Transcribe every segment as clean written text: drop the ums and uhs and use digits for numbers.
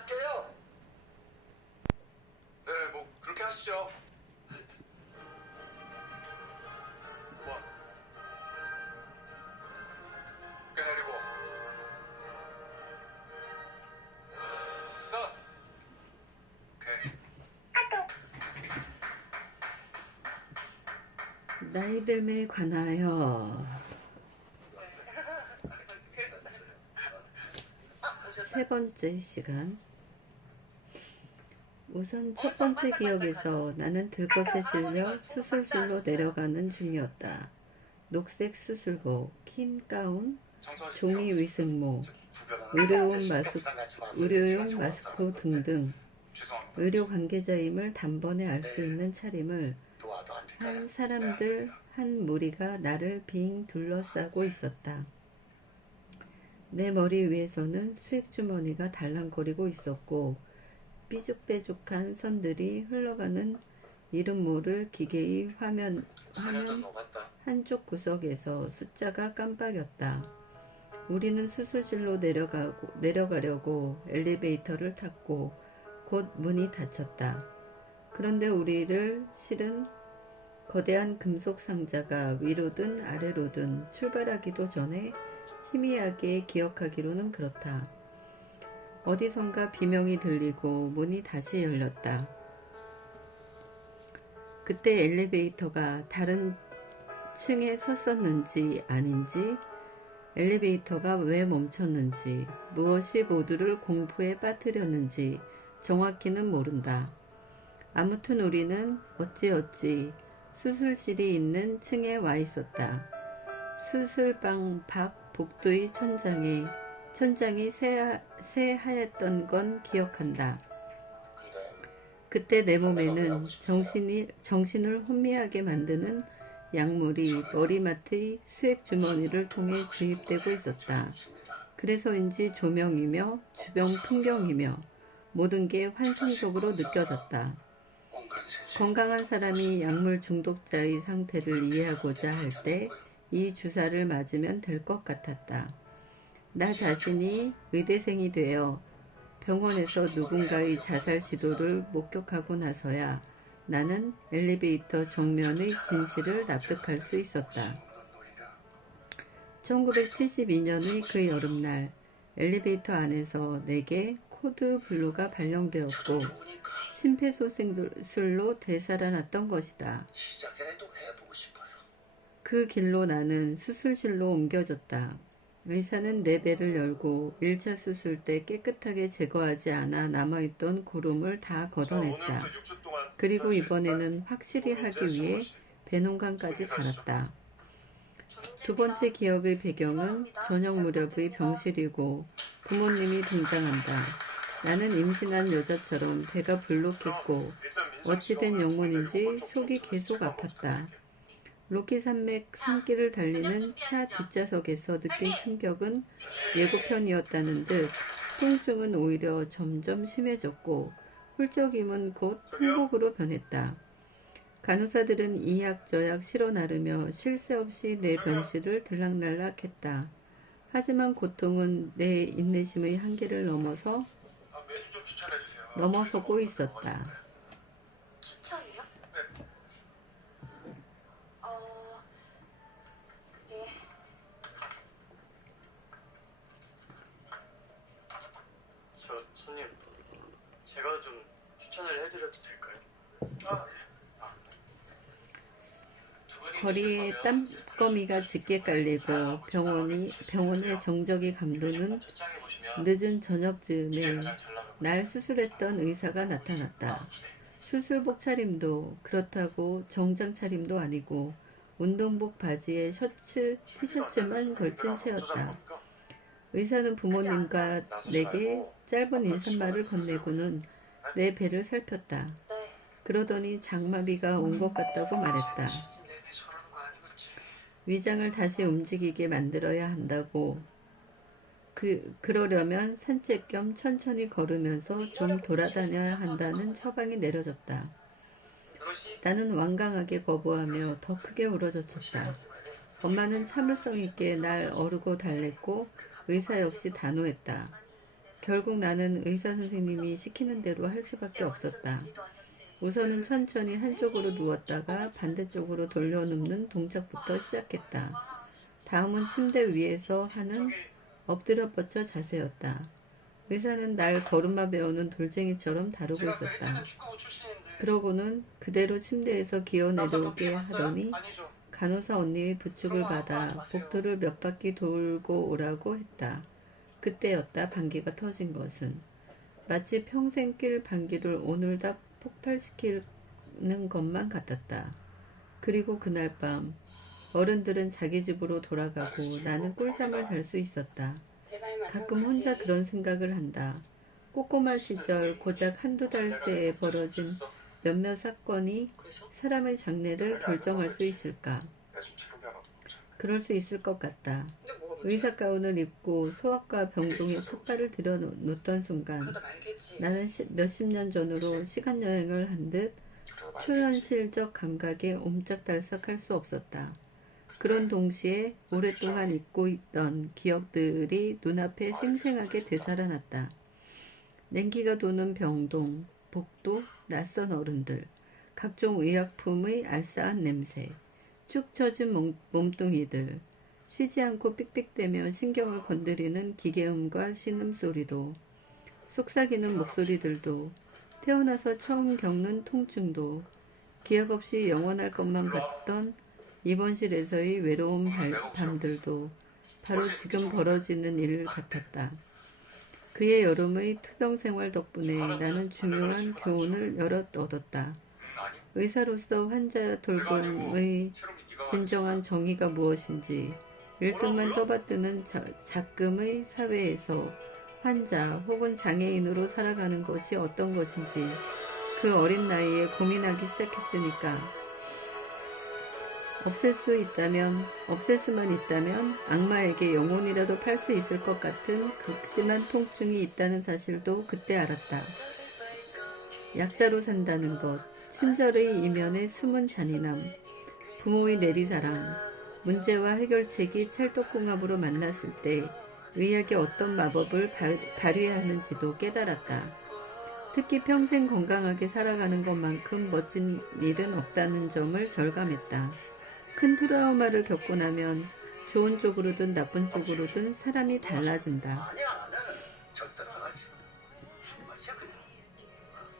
할게요. 네, 뭐 그렇게 하시죠. 뭐, 꽤 내리고. 선. 오케이. 나이 듦에 관하여 세 번째 시간. 우선 첫 번째 기억에서 나는 들것에 실려 수술실로 내려가는 중이었다. 녹색 수술복, 흰 가운, 종이 위생모, 의료용 마스크 등등 의료 관계자임을 단번에 알 수 있는 차림을 한 사람들 한 무리가 나를 빙 둘러싸고 있었다. 내 머리 위에서는 수액주머니가 달랑거리고 있었고 삐죽빼죽한 선들이 흘러가는 이름 모를 기계의 화면 한쪽 구석에서 숫자가 깜빡였다. 우리는 수술실로 내려가려고 엘리베이터를 탔고 곧 문이 닫혔다. 그런데 우리를 실은 거대한 금속 상자가 위로든 아래로든 출발하기도 전에 희미하게 기억하기로는 그렇다. 어디선가 비명이 들리고 문이 다시 열렸다. 그때 엘리베이터가 다른 층에 섰었는지 아닌지, 엘리베이터가 왜 멈췄는지, 무엇이 모두를 공포에 빠뜨렸는지 정확히는 모른다. 아무튼 우리는 어찌어찌 수술실이 있는 층에 와 있었다. 수술방 밖 복도의 천장이 새하였던 건 기억한다. 그때 내 몸에는 정신을 혼미하게 만드는 약물이 머리맡의 수액주머니를 통해 주입되고 있었다. 그래서인지 조명이며 주변 풍경이며 모든 게 환상적으로 느껴졌다. 건강한 사람이 약물 중독자의 상태를 이해하고자 할 때 이 주사를 맞으면 될 것 같았다. 나 자신이 의대생이 되어 병원에서 누군가의 자살 시도를 목격하고 나서야 나는 엘리베이터 정면의 진실을 납득할 수 있었다. 1972년의 그 여름날, 엘리베이터 안에서 내게 코드 블루가 발령되었고 심폐소생술로 되살아났던 것이다. 그 길로 나는 수술실로 옮겨졌다. 의사는 내 배를 열고 1차 수술 때 깨끗하게 제거하지 않아 남아있던 고름을 다 걷어냈다. 그리고 이번에는 확실히 하기 위해 배농간까지 갈았다. 두 번째 기억의 배경은 저녁 무렵의 병실이고 부모님이 등장한다. 나는 임신한 여자처럼 배가 불룩했고 어찌된 영문인지 속이 계속 아팠다. 로키 산맥 산길을 달리는 차 뒷좌석에서 느낀 충격은 예고편이었다는 듯 통증은 오히려 점점 심해졌고 훌쩍임은 곧 통곡으로 변했다. 간호사들은 이약저약 실어 나르며 쉴 새 없이 내 병실을 들락날락했다. 하지만 고통은 내 인내심의 한계를 넘어서고 있었다. 추천이요? 네. 네. 손님, 제가 좀 추천을 해드려도 될까요? 거리에 땀거미가 짙게 깔리고 병원의 정적이 감도는 늦은 저녁쯤에 날 수술했던 의사가 나타났다. 수술복 차림도 그렇다고 정장 차림도 아니고 운동복 바지에 티셔츠만 걸친 채였다. 의사는 부모님과 내게 짧은 인사말을 건네고는 내 배를 살폈다. 그러더니 장마비가 온 것 같다고 말했다. 위장을 다시 움직이게 만들어야 한다고. 그러려면 산책 겸 천천히 걸으면서 좀 돌아다녀야 한다는 처방이 내려졌다. 나는 완강하게 거부하며 더 크게 울어젖혔다. 엄마는 참을성 있게 날 어르고 달랬고 의사 역시 단호했다. 결국 나는 의사 선생님이 시키는 대로 할 수밖에 없었다. 우선은 천천히 한쪽으로 누웠다가 반대쪽으로 돌려눕는 동작부터 시작했다. 다음은 침대 위에서 하는 엎드려 뻗쳐 자세였다. 의사는 날 걸음마 배우는 돌쟁이처럼 다루고 제가 그 있었다. 해체는 축구부 출신인데. 그러고는 그대로 침대에서 기어 남자 내려오게 더 피해봤어요? 하더니 아니죠. 간호사 언니의 부축을 그런 거 하지 받아 마세요. 복도를 몇 바퀴 돌고 오라고 했다. 그때였다 방귀가 터진 것은. 마치 평생 낄 방귀를 오늘 다 폭발시키는 것만 같았다. 그리고 그날 밤 어른들은 자기 집으로 돌아가고 나는 꿀잠을 잘 수 있었다. 가끔 혼자 그런 생각을 한다. 꼬꼬마 시절 고작 한두 달 새에 벌어진 몇몇 사건이 사람의 장래를 결정할 수 있을까? 그럴 수 있을 것 같다. 의사 가운을 입고 소아과 병동에 첫 발을 들여놓던 순간 나는 몇십 년 전으로 시간여행을 한 듯 초현실적 감각에 옴짝달싹할 수 없었다. 그런 동시에 오랫동안 잊고 있던 기억들이 눈앞에 생생하게 되살아났다. 냉기가 도는 병동, 복도, 낯선 어른들, 각종 의약품의 알싸한 냄새, 축 처진 몸뚱이들, 쉬지 않고 삑삑대며 신경을 건드리는 기계음과 신음소리도, 속삭이는 목소리들도, 태어나서 처음 겪는 통증도, 기약 없이 영원할 것만 같던 입원실에서의 외로운 밤들도 바로 지금 벌어지는 일 같았다. 그의 여름의 투병 생활 덕분에 나는 중요한 교훈을 여럿 얻었다. 의사로서 환자 돌봄의 진정한 정의가 무엇인지, 일등만 떠받드는 작금의 사회에서 환자 혹은 장애인으로 살아가는 것이 어떤 것인지 그 어린 나이에 고민하기 시작했으니까. 없앨 수만 있다면 악마에게 영혼이라도 팔 수 있을 것 같은 극심한 통증이 있다는 사실도 그때 알았다. 약자로 산다는 것, 친절의 이면에 숨은 잔인함, 부모의 내리사랑, 문제와 해결책이 찰떡궁합으로 만났을 때 의학이 어떤 마법을 발휘하는지도 깨달았다. 특히 평생 건강하게 살아가는 것만큼 멋진 일은 없다는 점을 절감했다. 큰 트라우마를 겪고 나면 좋은 쪽으로든 나쁜 쪽으로든 사람이 달라진다. 아니야, 나는 절대로 안 하지. 술 마셔 그냥.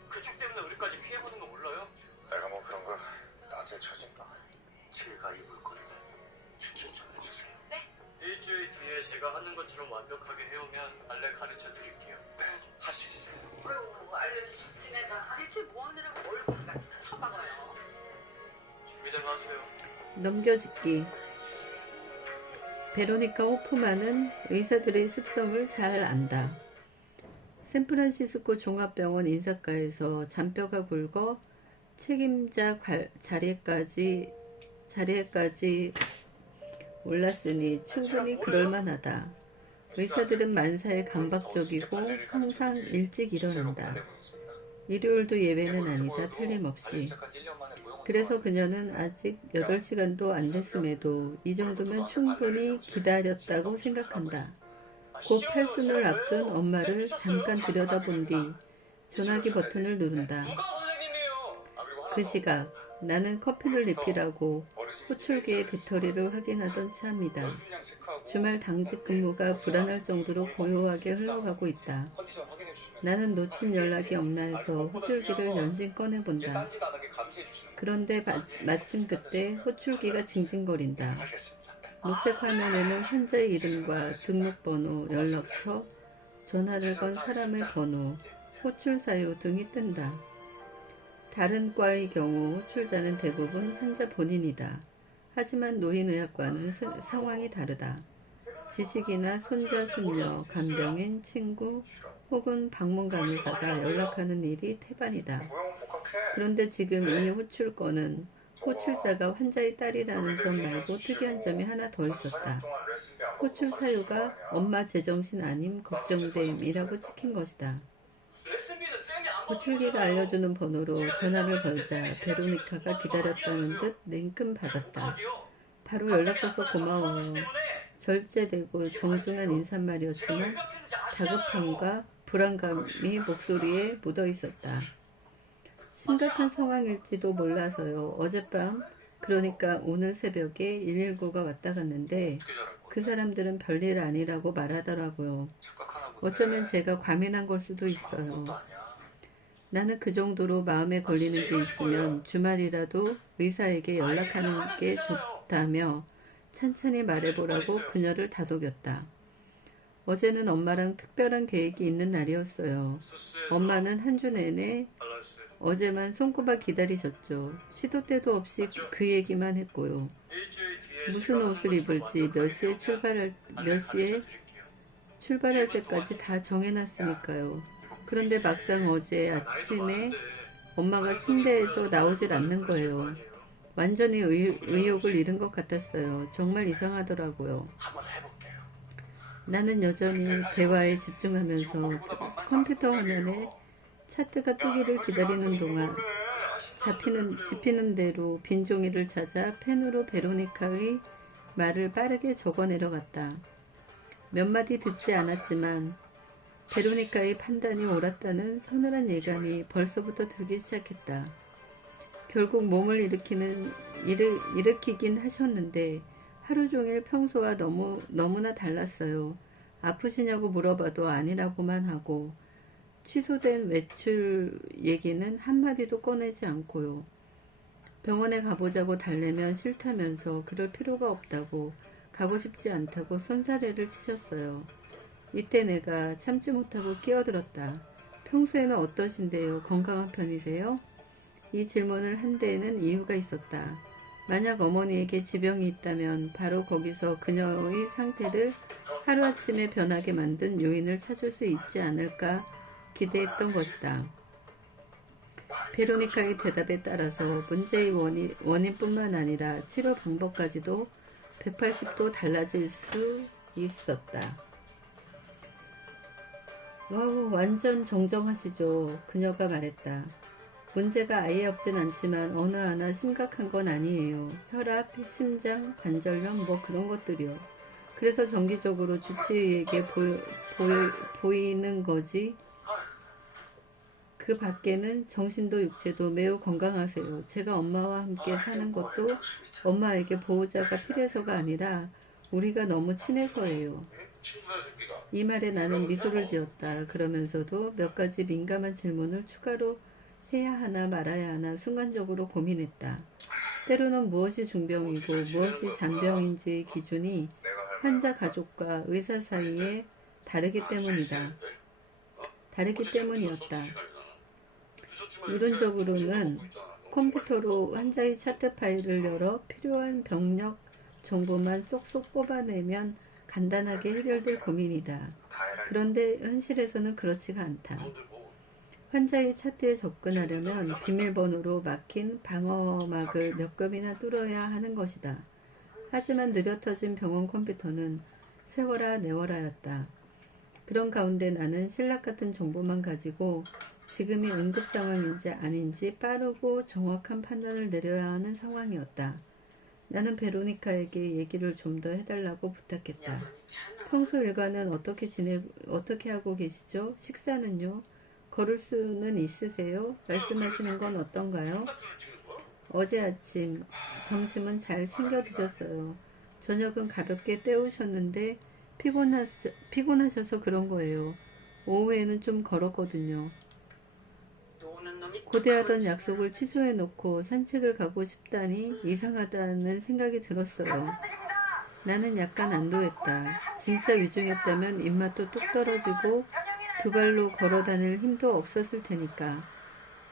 그쪽 때문에 우리까지 피해보는 거 몰라요? 내가 뭐 그런 거 낯을 쳐진다. 제가 입을 건데 추천 좀 해주세요. 네? 일주일 뒤에 제가 하는 것처럼 완벽하게 해오면 알레 가르쳐 드릴게요. 네, 할 수 있어요. 아이고 알려주지 내가 대체 뭐 하느라고 얼굴 같은 처박아요. 준비되면 하세요. 넘겨짓기. 베로니카 호프만은 의사들의 습성을 잘 안다. 샌프란시스코 종합병원 인사과에서 잔뼈가 굵어 책임자 자리에까지 올랐으니 충분히 그럴만하다. 의사들은 만사에 감박적이고 항상 일찍 일어난다. 일요일도 예외는 아니다. 틀림없이. 그래서 그녀는 아직 8시간도 안 됐음에도 이 정도면 충분히 기다렸다고 생각한다. 곧 팔순을 앞둔 엄마를 잠깐 들여다본 뒤 전화기 버튼을 누른다. 그 시각 나는 커피를 리필하고 호출기의 배터리를 확인하던 차입니다. 주말 당직 근무가 불안할 정도로 고요하게 흘러가고 있다. 나는 놓친 연락이 없나 해서 호출기를 연신 꺼내본다. 그런데 마침 그때 호출기가 징징거린다. 녹색 화면에는 환자의 이름과 등록번호, 연락처, 전화를 건 사람의 번호, 호출사유 등이 뜬다. 다른 과의 경우 호출자는 대부분 환자 본인이다. 하지만 노인의학과는 상황이 다르다. 지식이나 손자, 손녀, 간병인, 친구 혹은 방문 간호사가 연락하는 일이 태반이다. 그런데 지금 이 호출 건은 호출자가 환자의 딸이라는 점 말고 특이한 점이 하나 더 있었다. 호출 사유가 엄마 제정신 아님 걱정됨이라고 찍힌 것이다. 호출기가 알려주는 번호로 전화를 걸자 베로니카가 기다렸다는 듯 냉큼 받았다. 바로 연락줘서 고마워요. 절제되고 정중한 인사말이었지만 다급함과 불안감이 목소리에 묻어 있었다. 심각한 상황일지도 몰라서요. 어젯밤, 그러니까 오늘 새벽에 119가 왔다 갔는데 어떻게 잘할 거야? 그 사람들은 별일 아니라고 말하더라고요. 착각하나 보네. 어쩌면 제가 과민한 걸 수도 있어요. 아무것도 아니야. 나는 그 정도로 마음에 걸리는 게 있으면 주말이라도 의사에게 연락하는 게 좋다며 찬찬히 말해보라고 그녀를 다독였다. 어제는 엄마랑 특별한 계획이 있는 날이었어요. 엄마는 한 주 내내 밸런스. 어제만 손꼽아 기다리셨죠. 시도 때도 없이 그 얘기만 했고요. 일주일 뒤에 무슨 옷을 입을지, 몇 시에 출발할 때까지 다 정해놨으니까요. 그런데 막상 어제 아침에 엄마가 침대에서 나오질 않는 거예요. 완전히 의욕을 잃은 것 같았어요. 정말 이상하더라고요. 한번 해볼게요. 나는 여전히 대화에 집중하면서 컴퓨터 화면에 차트가 뜨기를 기다리는 동안 집히는 대로 빈 종이를 찾아 펜으로 베로니카의 말을 빠르게 적어 내려갔다. 몇 마디 듣지 않았지만 베로니카의 판단이 옳았다는 서늘한 예감이 벌써부터 들기 시작했다. 결국 몸을 일으키긴 하셨는데 하루 종일 평소와 너무나 달랐어요. 아프시냐고 물어봐도 아니라고만 하고 취소된 외출 얘기는 한마디도 꺼내지 않고요. 병원에 가보자고 달래면 싫다면서 그럴 필요가 없다고 가고 싶지 않다고 손사래를 치셨어요. 이때 내가 참지 못하고 끼어들었다. 평소에는 어떠신데요? 건강한 편이세요? 이 질문을 한 데에는 이유가 있었다. 만약 어머니에게 지병이 있다면 바로 거기서 그녀의 상태를 하루아침에 변하게 만든 요인을 찾을 수 있지 않을까 기대했던 것이다. 베로니카의 대답에 따라서 문제의 원인뿐만 아니라 치료 방법까지도 180도 달라질 수 있었다. 완전 정정하시죠. 그녀가 말했다. 문제가 아예 없진 않지만 어느 하나 심각한 건 아니에요. 혈압, 심장, 관절염 뭐 그런 것들이요. 그래서 정기적으로 주치의에게 보이는 거지. 그 밖에는 정신도 육체도 매우 건강하세요. 제가 엄마와 함께 사는 것도 엄마에게 보호자가 필요해서가 아니라 우리가 너무 친해서예요. 친구들 새끼가. 이 말에 나는 미소를 지었다. 그러면서도 몇 가지 민감한 질문을 추가로 해야 하나 말아야 하나 순간적으로 고민했다. 때로는 무엇이 중병이고 무엇이 잔병인지의 기준이 환자 가족과 의사 사이에 다르기 때문이다. 다르기 때문이었다. 이론적으로는 컴퓨터로 환자의 차트 파일을 열어 필요한 병력 정보만 쏙쏙 뽑아내면 간단하게 해결될 고민이다. 그런데 현실에서는 그렇지가 않다. 환자의 차트에 접근하려면 비밀번호로 막힌 방어막을 몇 겹이나 뚫어야 하는 것이다. 하지만 느려터진 병원 컴퓨터는 세워라 내워라였다. 그런 가운데 나는 신락 같은 정보만 가지고 지금이 응급 상황인지 아닌지 빠르고 정확한 판단을 내려야 하는 상황이었다. 나는 베로니카에게 얘기를 좀 더 해달라고 부탁했다. 평소 일과는 어떻게 하고 계시죠? 식사는요? 걸을 수는 있으세요? 말씀하시는 건 어떤가요? 어제 아침, 점심은 잘 챙겨 드셨어요. 저녁은 가볍게 때우셨는데 피곤하셔서 그런 거예요. 오후에는 좀 걸었거든요. 고대하던 약속을 취소해놓고 산책을 가고 싶다니 이상하다는 생각이 들었어요. 나는 약간 안도했다. 진짜 위중했다면 입맛도 뚝 떨어지고 두 발로 걸어 다닐 힘도 없었을 테니까.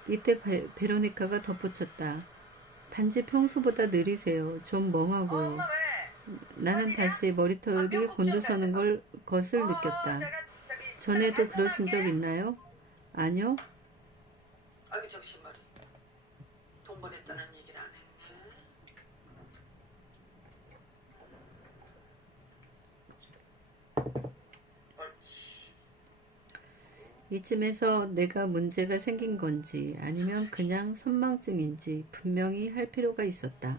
이때 베로니카가 덧붙였다. 단지 평소보다 느리세요. 좀 멍하고요. 나는 다시 머리털이 곤두서는 것을 느꼈다. 전에도 그러신 적 있나요? 아니요. 아유 정신머리. 돈 보냈다는 얘기를 안 했네. 이쯤에서 내가 문제가 생긴 건지 아니면 그냥 선망증인지 분명히 할 필요가 있었다.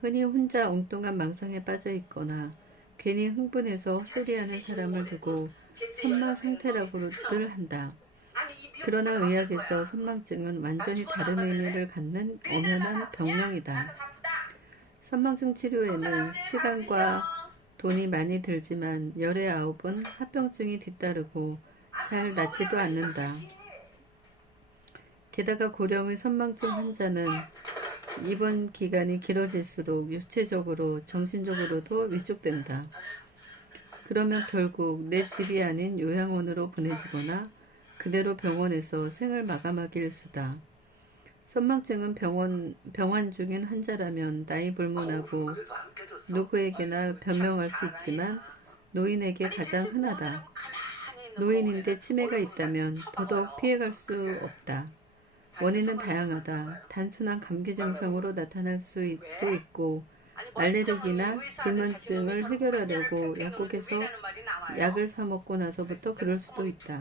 흔히 혼자 엉뚱한 망상에 빠져 있거나 괜히 흥분해서 헛소리하는 사람을 두고 선망 상태라고들 한다. 그러나 의학에서 선망증은 완전히 다른 의미를 갖는 엄연한 병명이다. 선망증 치료에는 시간과 돈이 많이 들지만 열의 9은 합병증이 뒤따르고 잘 낫지도 않는다. 게다가 고령의 선망증 환자는 입원 기간이 길어질수록 육체적으로 정신적으로도 위축된다. 그러면 결국 내 집이 아닌 요양원으로 보내지거나 그대로 병원에서 생을 마감하기 일수다. 선망증은 병환 중인 환자라면 나이 불문하고 누구에게나 변명할 수 있지만 노인에게 가장 흔하다. 노인인데 치매가 있다면 더더욱 피해갈 수 없다. 원인은 다양하다. 단순한 감기 증상으로 나타날 수도 있고 알레르기나 불면증을 해결하려고 약국에서 약을 사 먹고 나서부터 그럴 수도 있다.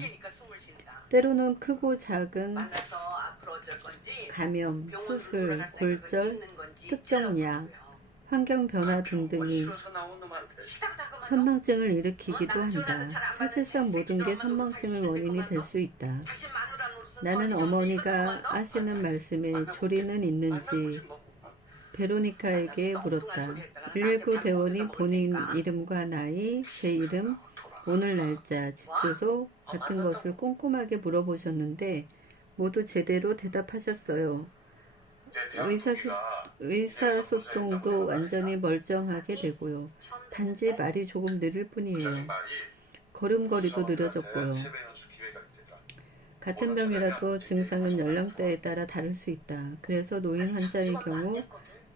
때로는 크고 작은 감염, 수술, 골절, 특정 약, 환경 변화 등등이 선망증을 일으키기도 한다. 사실상 모든 게 선망증의 원인이 될 수 있다. 나는 어머니가 하시는 말씀에 조리는 있는지 베로니카에게 물었다. 119 대원이 본인 이름과 나이, 제 이름, 오늘 날짜, 집 주소 같은 것을 꼼꼼하게 물어보셨는데 모두 제대로 대답하셨어요. 의사소통도 완전히 멀쩡하게 되고요. 단지 말이 조금 느릴 뿐이에요. 걸음걸이도 느려졌고요. 같은 병이라도 증상은 연령대에 따라 다를 수 있다. 그래서 노인 환자의 경우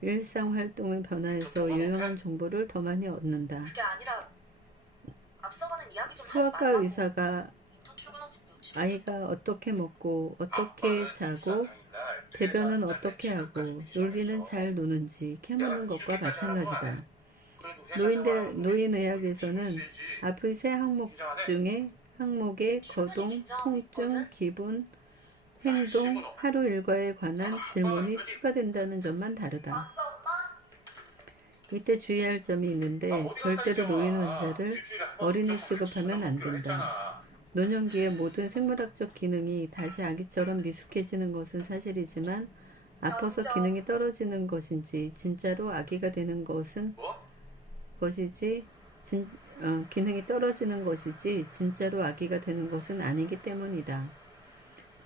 일상활동의 변화에서 유용한 정보를 더 많이 얻는다. 소아과 의사가 아이가 어떻게 먹고 어떻게 자고 배변은 어떻게 하고 놀기는 잘 노는지 캐묻는 것과 마찬가지다. 노인의학에서는 앞의 세 항목 중에 항목에 거동, 통증, 기분, 행동, 하루 일과에 관한 질문이 추가된다는 점만 다르다. 이때 주의할 점이 있는데 절대로 노인 환자를 어린이 취급하면 안 된다. 노년기의 모든 생물학적 기능이 다시 아기처럼 미숙해지는 것은 사실이지만 아파서 기능이 떨어지는 것인지 진짜로 아기가 되는 기능이 떨어지는 것이지 진짜로 아기가 되는 것은 아니기 때문이다.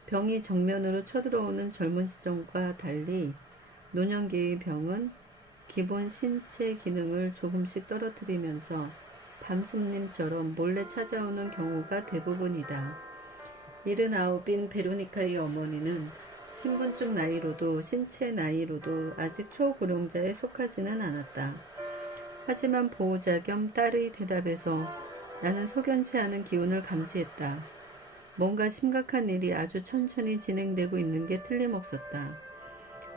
병이 정면으로 쳐들어오는 젊은 시점과 달리 노년기의 병은 기본 신체 기능을 조금씩 떨어뜨리면서 밤손님처럼 몰래 찾아오는 경우가 대부분이다. 79인 베로니카의 어머니는 신분증 나이로도 신체 나이로도 아직 초고령자에 속하지는 않았다. 하지만 보호자 겸 딸의 대답에서 나는 석연치 않은 기운을 감지했다. 뭔가 심각한 일이 아주 천천히 진행되고 있는 게 틀림없었다.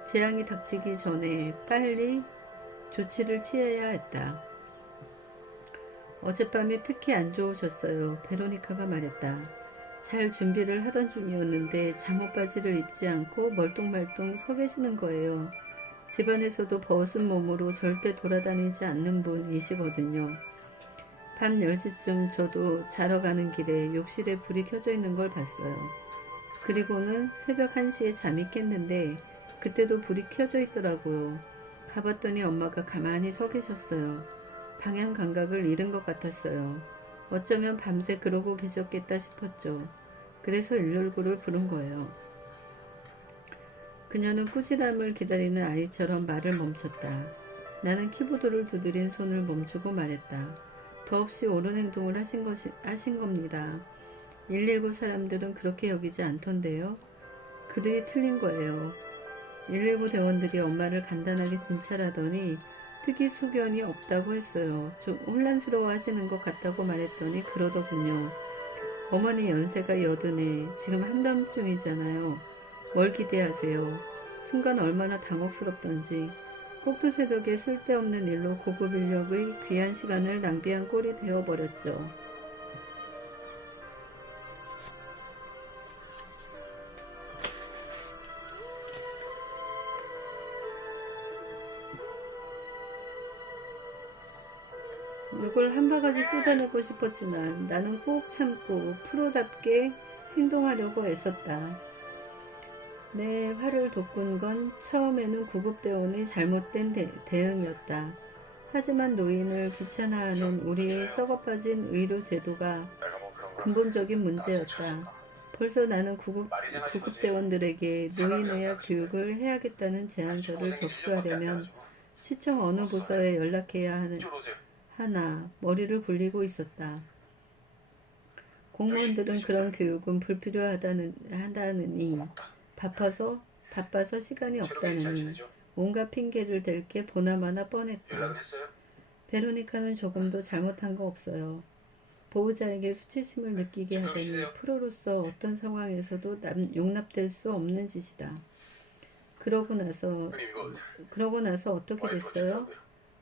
재앙이 닥치기 전에 빨리 조치를 취해야 했다. 어젯밤이 특히 안 좋으셨어요. 베로니카가 말했다. 잘 준비를 하던 중이었는데 잠옷바지를 입지 않고 멀뚱멀뚱 서 계시는 거예요. 집안에서도 벗은 몸으로 절대 돌아다니지 않는 분이시거든요. 밤 10시쯤 저도 자러 가는 길에 욕실에 불이 켜져 있는 걸 봤어요. 그리고는 새벽 1시에 잠이 깼는데 그때도 불이 켜져 있더라고요. 가봤더니 엄마가 가만히 서 계셨어요. 방향 감각을 잃은 것 같았어요. 어쩌면 밤새 그러고 계셨겠다 싶었죠. 그래서 119를 부른 거예요. 그녀는 꾸지람을 기다리는 아이처럼 말을 멈췄다. 나는 키보드를 두드린 손을 멈추고 말했다. 더없이 옳은 행동을 하신 겁니다. 119 사람들은 그렇게 여기지 않던데요. 그들이 틀린 거예요. 119 대원들이 엄마를 간단하게 진찰하더니 특이 소견이 없다고 했어요. 좀 혼란스러워 하시는 것 같다고 말했더니 그러더군요. 어머니 연세가 80에 지금 한밤중이잖아요. 뭘 기대하세요. 순간 얼마나 당혹스럽던지 꼭두 새벽에 쓸데없는 일로 고급 인력의 귀한 시간을 낭비한 꼴이 되어버렸죠. 욕을 한 바가지 쏟아내고 싶었지만 나는 꼭 참고 프로답게 행동하려고 애썼다. 내 화를 돋군 건 처음에는 구급대원의 잘못된 대응이었다. 하지만 노인을 귀찮아하는 우리의 썩어빠진 의료 제도가 내가 뭐 그런 거 근본적인 문제였다. 벌써 나는 구급대원들에게 노인의학 교육을 해야겠다는 제안서를 접수하려면 시청 어느 부서에 연락해야 하나 머리를 굴리고 있었다. 공무원들은 그런 교육은 불필요하다느니 바빠서 시간이 없다느니 온갖 핑계를 댈 게 보나마나 뻔했다. 연락됐어요? 베로니카는 조금도 잘못한 거 없어요. 보호자에게 수치심을 느끼게 하다니 프로로서 어떤 상황에서도 용납될 수 없는 짓이다. 그러고 나서 어떻게 됐어요?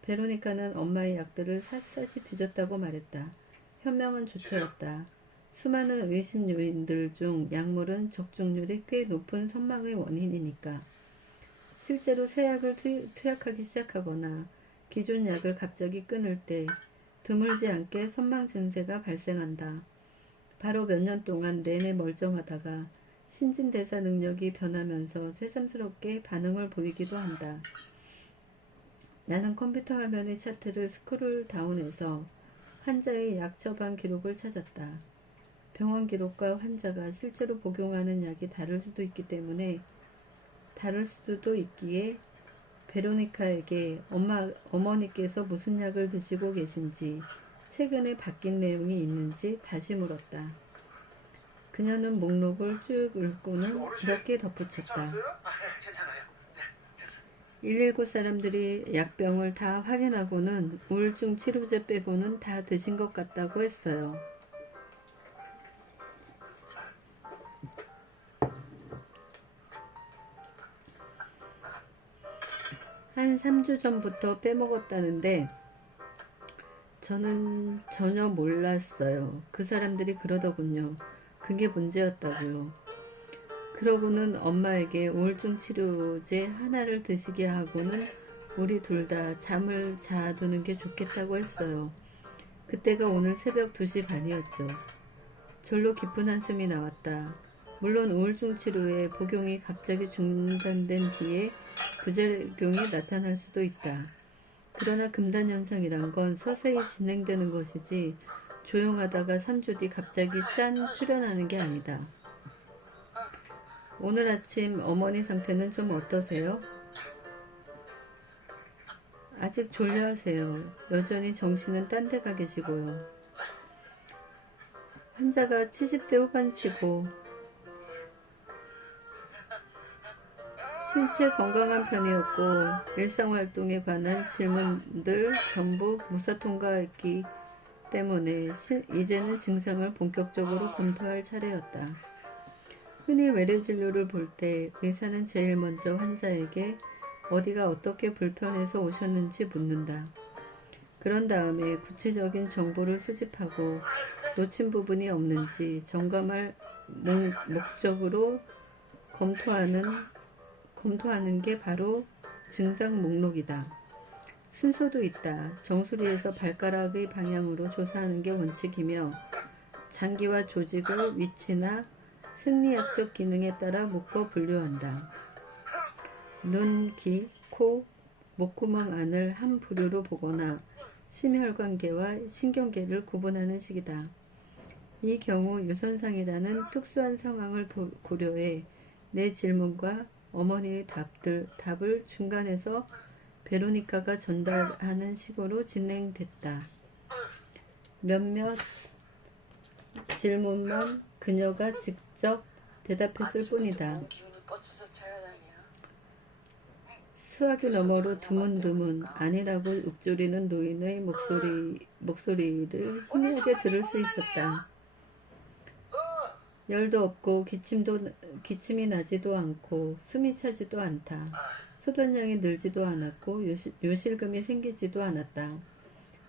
베로니카는 엄마의 약들을 샅샅이 뒤졌다고 말했다. 현명한 조처였다. 수많은 의심 요인들 중 약물은 적중률이 꽤 높은 선망의 원인이니까. 실제로 새 약을 투약하기 시작하거나 기존 약을 갑자기 끊을 때 드물지 않게 선망 증세가 발생한다. 바로 몇 년 동안 내내 멀쩡하다가 신진대사 능력이 변하면서 새삼스럽게 반응을 보이기도 한다. 나는 컴퓨터 화면의 차트를 스크롤 다운해서 환자의 약 처방 기록을 찾았다. 병원 기록과 환자가 실제로 복용하는 약이 다를 수도 있기에 베로니카에게 어머니께서 무슨 약을 드시고 계신지, 최근에 바뀐 내용이 있는지 다시 물었다. 그녀는 목록을 쭉 읽고는 이렇게 덧붙였다. 괜찮아요. 119 사람들이 약병을 다 확인하고는 우울증 치료제 빼고는 다 드신 것 같다고 했어요. 한 3주 전부터 빼먹었다는데 저는 전혀 몰랐어요. 그 사람들이 그러더군요. 그게 문제였다고요. 그러고는 엄마에게 우울증 치료제 하나를 드시게 하고는 우리 둘 다 잠을 자두는 게 좋겠다고 했어요. 그때가 오늘 새벽 2시 반이었죠. 절로 깊은 한숨이 나왔다. 물론 우울증 치료의 복용이 갑자기 중단된 뒤에 부작용이 나타날 수도 있다. 그러나 금단현상이란 건 서서히 진행되는 것이지 조용하다가 3주 뒤 갑자기 짠 출현하는 게 아니다. 오늘 아침 어머니 상태는 좀 어떠세요? 아직 졸려하세요. 여전히 정신은 딴 데 가 계시고요. 환자가 70대 후반치고 신체 건강한 편이었고 일상활동에 관한 질문들 전부 무사 통과했기 때문에 이제는 증상을 본격적으로 검토할 차례였다. 흔히 외래진료를 볼 때 의사는 제일 먼저 환자에게 어디가 어떻게 불편해서 오셨는지 묻는다. 그런 다음에 구체적인 정보를 수집하고 놓친 부분이 없는지 점검할 목적으로 검토하는 게 바로 증상 목록이다. 순서도 있다. 정수리에서 발가락의 방향으로 조사하는 게 원칙이며 장기와 조직을 위치나 생리학적 기능에 따라 묶어 분류한다. 눈, 귀, 코, 목구멍 안을 한 부류로 보거나 심혈관계와 신경계를 구분하는 식이다. 이 경우 유선상이라는 특수한 상황을 고려해 내 질문과 어머니의 답을 중간에서 베로니카가 전달하는 식으로 진행됐다. 몇몇 질문만 그녀가 직접 대답했을 뿐이다. 수화기 너머로 드문드문 아니라고 읊조리는 노인의 목소리를 희미하게 들을 수 있었다. 열도 없고 기침이 나지도 않고 숨이 차지도 않다. 소변량이 늘지도 않았고 요실금이 생기지도 않았다.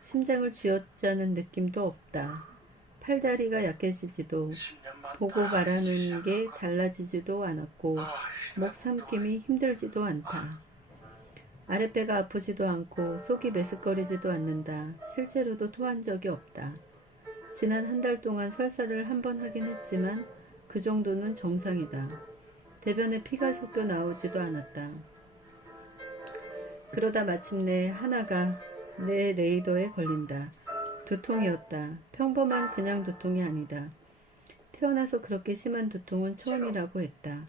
심장을 쥐어짜는 느낌도 없다. 팔다리가 약해지지도 보고 말하는 게 달라지지도 않았고 목 삼킴이 힘들지도 않다. 아랫배가 아프지도 않고 속이 메스꺼리지도 않는다. 실제로도 토한 적이 없다. 지난 한 달 동안 설사를 한 번 하긴 했지만 그 정도는 정상이다. 대변에 피가 섞여 나오지도 않았다. 그러다 마침내 하나가 내 레이더에 걸린다. 두통이었다. 평범한 그냥 두통이 아니다. 태어나서 그렇게 심한 두통은 처음이라고 했다.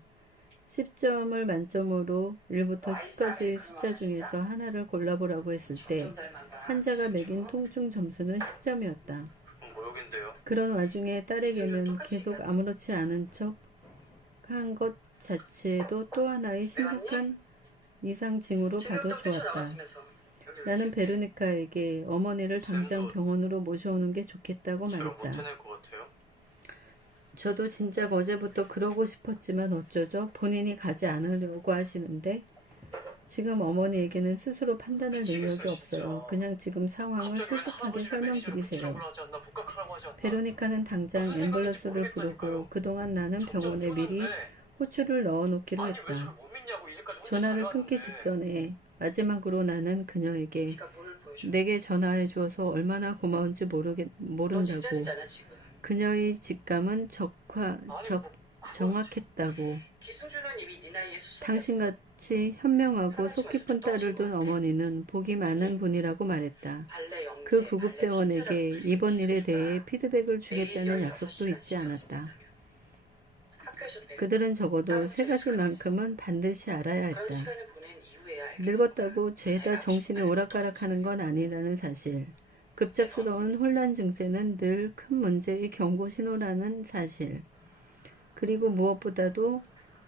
10점을 만점으로 1부터 10까지의 숫자 중에서 하나를 골라보라고 했을 때 환자가 매긴 통증 점수는 10점이었다. 모욕인데요. 그런 와중에 딸에게는 계속 아무렇지 않은 척 한 것 자체도 또 하나의 심각한 이상 징후로 봐도 좋았다. 나는 베로니카에게 어머니를 당장 병원으로 모셔오는 게 좋겠다고 못 말했다. 해낼 것 같아요. 저도 진작 어제부터 그러고 싶었지만 어쩌죠? 본인이 가지 않으려고 하시는데 지금 어머니에게는 스스로 판단할 능력이 없어요. 그냥 지금 상황을 솔직하게 설명드리세요. 베로니카는 당장 앰뷸런스를 부르고 그동안 나는 병원에 미리 호출을 넣어놓기로 했다. 전화를 끊기 직전에 마지막으로 나는 그녀에게 내게 전화해 주어서 얼마나 고마운지 모른다고. 그녀의 직감은 정확했다고. 당신같이 현명하고 속 깊은 딸을 둔 어머니는 복이 많은 분이라고 말했다. 그 구급대원에게 이번 일에 대해 피드백을 주겠다는 약속도 잊지 않았다. 그들은 적어도 세 가지만큼은 반드시 알아야 했다. 늙었다고 죄다 정신이 오락가락하는 건 아니라는 사실. 급작스러운 혼란 증세는 늘 큰 문제의 경고 신호라는 사실. 그리고 무엇보다도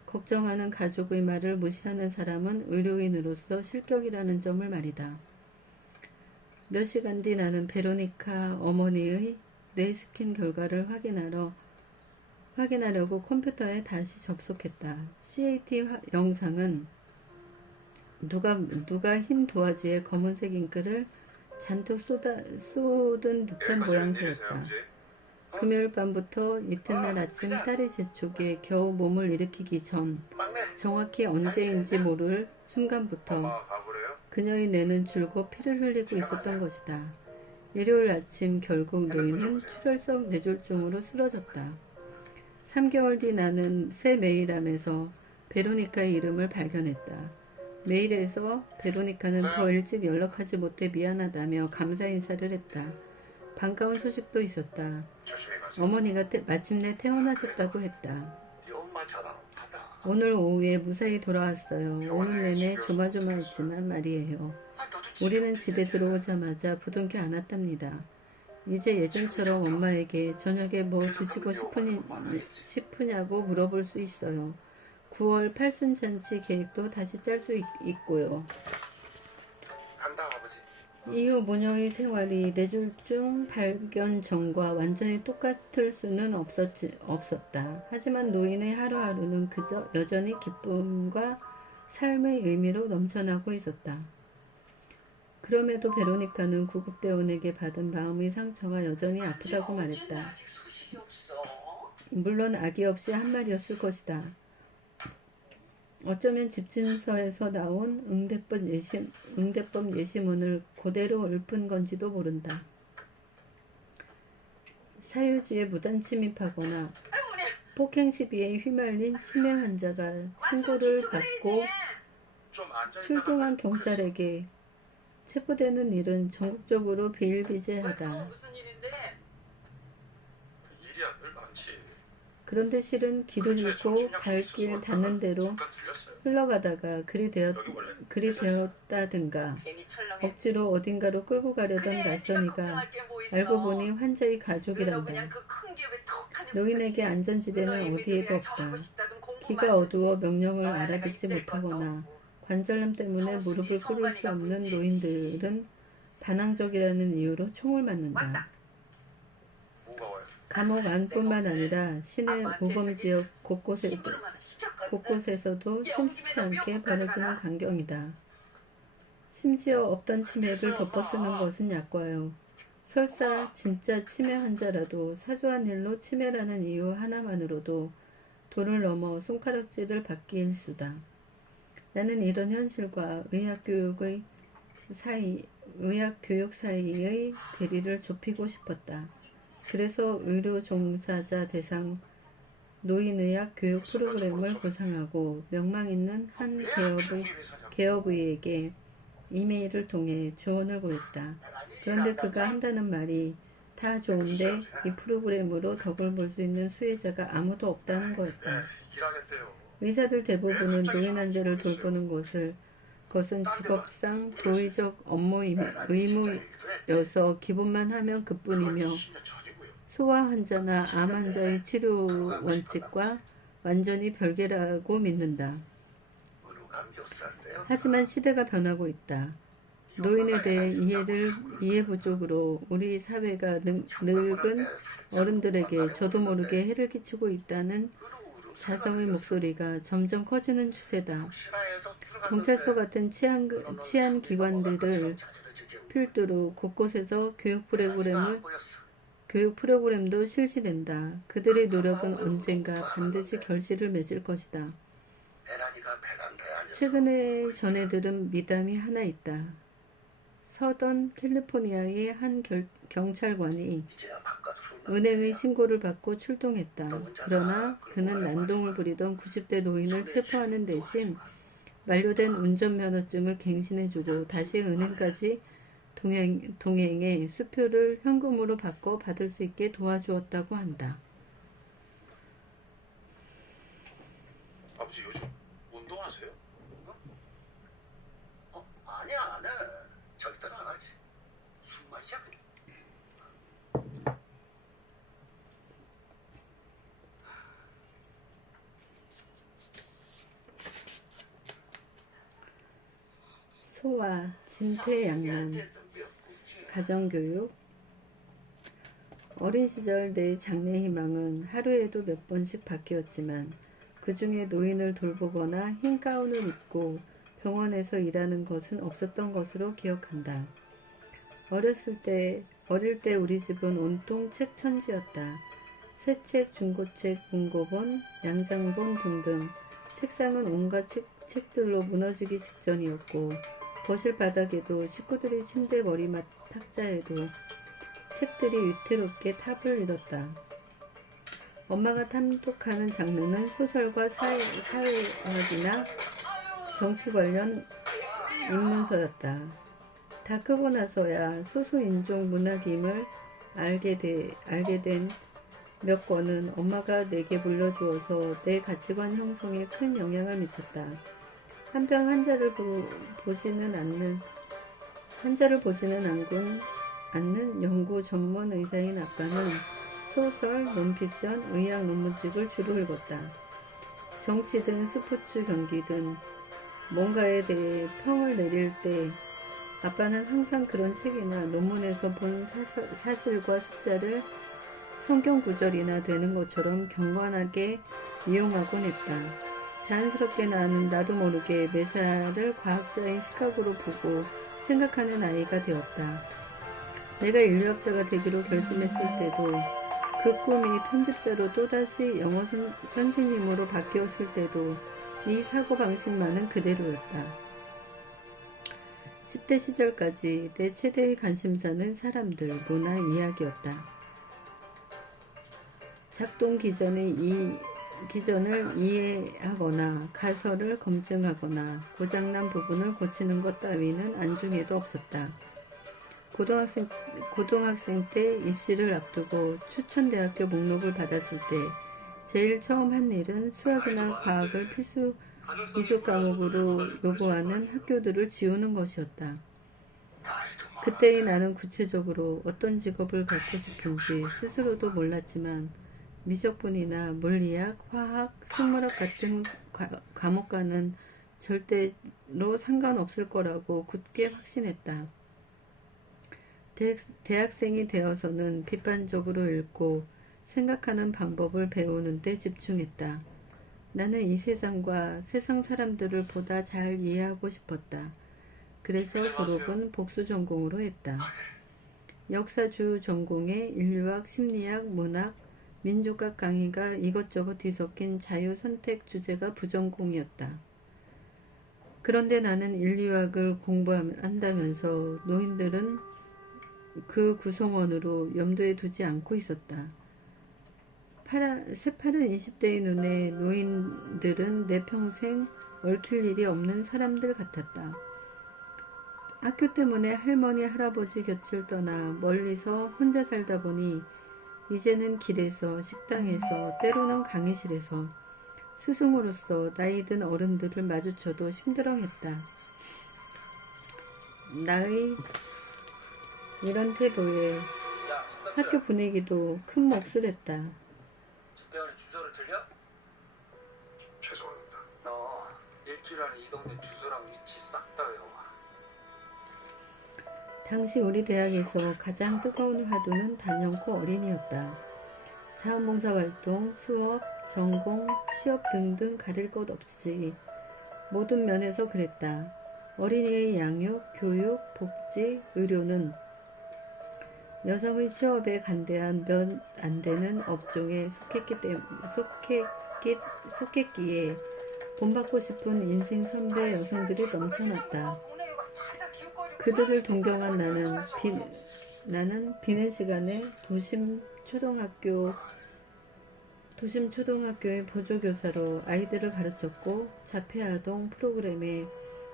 걱정하는 가족의 말을 무시하는 사람은 의료인으로서 실격이라는 점을 말이다. 몇 시간 뒤 나는 베로니카 어머니의 뇌스캔 결과를 확인하려고 컴퓨터에 다시 접속했다. CAT 영상은 누가 흰 도화지에 검은색 잉크를 잔뜩 쏟은 듯한 모양새였다. 금요일 밤부터 이튿날 아침 딸의 재촉에 겨우 몸을 일으키기 전 정확히 언제인지 모를 순간부터 그녀의 뇌는 줄고 피를 흘리고 있었던 것이다. 일요일 아침 결국 노인은 출혈성 뇌졸중으로 쓰러졌다. 3개월 뒤 나는 새 메일함에서 베로니카의 이름을 발견했다. 메일에서 베로니카는 더 일찍 연락하지 못해 미안하다며 감사 인사를 했다. 반가운 소식도 있었다. 어머니가 마침내 퇴원하셨다고 했다. 오늘 오후에 무사히 돌아왔어요. 오늘 내내 조마조마했지만 말이에요. 우리는 집에 들어오자마자 부둥켜 안았답니다. 이제 예전처럼 엄마에게 저녁에 뭐 드시고 싶으냐고 물어볼 수 있어요. 9월 팔순잔치 계획도 다시 짤 수 있고요. 간다 아버지. 이후 모녀의 생활이 뇌졸중 발견 전과 완전히 똑같을 수는 없었다. 하지만 노인의 하루하루는 그저 여전히 기쁨과 삶의 의미로 넘쳐나고 있었다. 그럼에도 베로니카는 구급대원에게 받은 마음의 상처가 여전히 아프다고 말했다. 물론 악의 없이 한 말이었을 것이다. 어쩌면 집진서에서 나온 응대법 예시문을 그대로 읊은 건지도 모른다. 사유지에 무단 침입하거나 폭행 시비에 휘말린 치매 환자가 신고를 받고 출동한 경찰에게 체포되는 일은 전국적으로 비일비재하다. 일이야 늘 많지. 그런데 실은 길을 잃고 발길 닿는 대로 흘러가다가 그리 되었다든가 억지로 어딘가로 끌고 가려던 낯선이가 알고 보니 환자의 가족이란다. 노인에게 안전지대는 어디에도 없다. 귀가 어두워 명령을 알아듣지 못하거나 관절염 때문에 무릎을 꿇을 수 없는 노인들은 반항적이라는 이유로 총을 맞는다. 감옥 안뿐만 아니라 시내 모범지역 곳곳에서도 심심치 않게 벌어지는 광경이다. 심지어 없던 치맥을 덮어쓰는 것은 약과요. 설사 진짜 치매 환자라도 사소한 일로 치매라는 이유 하나만으로도 도를 넘어 손가락질을 받기 일수다. 나는 이런 현실과 의학 교육 사이의 괴리를 좁히고 싶었다. 그래서 의료 종사자 대상 노인의학 교육 프로그램을 구상하고 명망 있는 한 개업의에게 이메일을 통해 조언을 구했다. 그런데 그가 한다는 말이 다 좋은데 이 프로그램으로 덕을 볼 수 있는 수혜자가 아무도 없다는 거였다. 일하겠대요. 의사들 대부분은 노인 환자를 돌보는 것은 직업상 도의적 의무여서 기본만 하면 그뿐이며 20년 전이고요. 소아 환자나 암 환자의 치료 원칙과 완전히 별개라고 믿는다. 어느 감격사인데요? 하지만 시대가 변하고 있다. 노인에 대해 이해 부족으로 우리 사회가 늙은 어른들에게 저도 모르게 해를 끼치고 있다는 자성의 목소리가 점점 커지는 추세다. 경찰서 같은 치안 기관들을 필두로 곳곳에서 교육 프로그램도 실시된다. 그들의 노력은 언젠가 반드시 결실을 맺을 것이다. 최근에 전해 들은 미담이 하나 있다. 서던 캘리포니아의 한 경찰관이 은행의 신고를 받고 출동했다. 그러나 그는 난동을 부리던 90대 노인을 체포하는 대신 만료된 운전면허증을 갱신해주고 다시 은행까지 동행해 수표를 현금으로 바꿔 받을 수 있게 도와주었다고 한다. 아버지 요즘 운동하세요? 아니야, 안 해. 절대로 안 하지. 술 마셔. 소아, 진퇴양난, 가정교육. 어린 시절 내 장래 희망은 하루에도 몇 번씩 바뀌었지만 그 중에 노인을 돌보거나 흰 가운을 입고 병원에서 일하는 것은 없었던 것으로 기억한다. 어릴 때 우리 집은 온통 책 천지였다. 새 책, 중고책, 문고본, 양장본 등등 책상은 온갖 책들로 무너지기 직전이었고 거실 바닥에도 식구들이 침대 머리맡 탁자에도 책들이 위태롭게 탑을 이뤘다. 엄마가 탐독하는 장르는 소설과 사회학이나 정치 관련 입문서였다. 다 크고 나서야 소수인종 문학임을 알게 된 몇 권은 엄마가 내게 물려주어서 내 가치관 형성에 큰 영향을 미쳤다. 한편 환자를 보지는 않는 연구 전문 의사인 아빠는 소설, 논픽션, 의학 논문집을 주로 읽었다. 정치든 스포츠 경기든 뭔가에 대해 평을 내릴 때 아빠는 항상 그런 책이나 논문에서 본 사실과 숫자를 성경 구절이나 되는 것처럼 경건하게 이용하곤 했다. 자연스럽게 나는 나도 모르게 매사를 과학자인 시카고로 보고 생각하는 아이가 되었다. 내가 인류학자가 되기로 결심했을 때도 그 꿈이 편집자로 또다시 영어 선생님으로 바뀌었을 때도 이 사고방식만은 그대로였다. 10대 시절까지 내 최대의 관심사는 사람들, 문화, 이야기였다. 작동 기전을 이해하거나 가설을 검증하거나 고장난 부분을 고치는 것 따위는 안중에도 없었다. 고등학생 때 입시를 앞두고 추천대학교 목록을 받았을 때 제일 처음 한 일은 수학이나 과학을 필수 과목으로 요구하는 학교들을 지우는 것이었다. 그때의 나는 구체적으로 어떤 직업을 갖고 싶은지 스스로도 몰랐지만 미적분이나 물리학, 화학, 생물학 같은 과목과는 절대로 상관없을 거라고 굳게 확신했다. 대학생이 되어서는 비판적으로 읽고 생각하는 방법을 배우는 데 집중했다. 나는 이 세상과 세상 사람들을 보다 잘 이해하고 싶었다. 그래서 졸업은 복수 전공으로 했다. 역사주 전공에 인류학, 심리학, 문학, 민족학 강의가 이것저것 뒤섞인 자유선택 주제가 부전공이었다. 그런데 나는 인류학을 공부한다면서 노인들은 그 구성원으로 염두에 두지 않고 있었다. 새파란 20대의 눈에 노인들은 내 평생 얽힐 일이 없는 사람들 같았다. 학교 때문에 할머니, 할아버지 곁을 떠나 멀리서 혼자 살다 보니 이제는 길에서, 식당에서, 때로는 강의실에서 스승으로서 나이 든 어른들을 마주쳐도 심드렁했다. 나의 이런 태도에 야, 학교 분위기도 큰 몫을 했다. 집배원의 주소를 들려? 죄송합니다. 너 일주일 안에 이 동네 주소랑 위치 싹 다 외워. 당시 우리 대학에서 가장 뜨거운 화두는 단연코 어린이였다. 자원봉사활동, 수업, 전공, 취업 등등 가릴 것 없이 모든 면에서 그랬다. 어린이의 양육, 교육, 복지, 의료는 여성의 취업에 간대한 몇 안 되는 업종에 속했기에 본받고 싶은 인생 선배 여성들이 넘쳐났다. 그들을 동경한 나는 비는 시간에 도심 초등학교의 보조교사로 아이들을 가르쳤고 자폐아동 프로그램에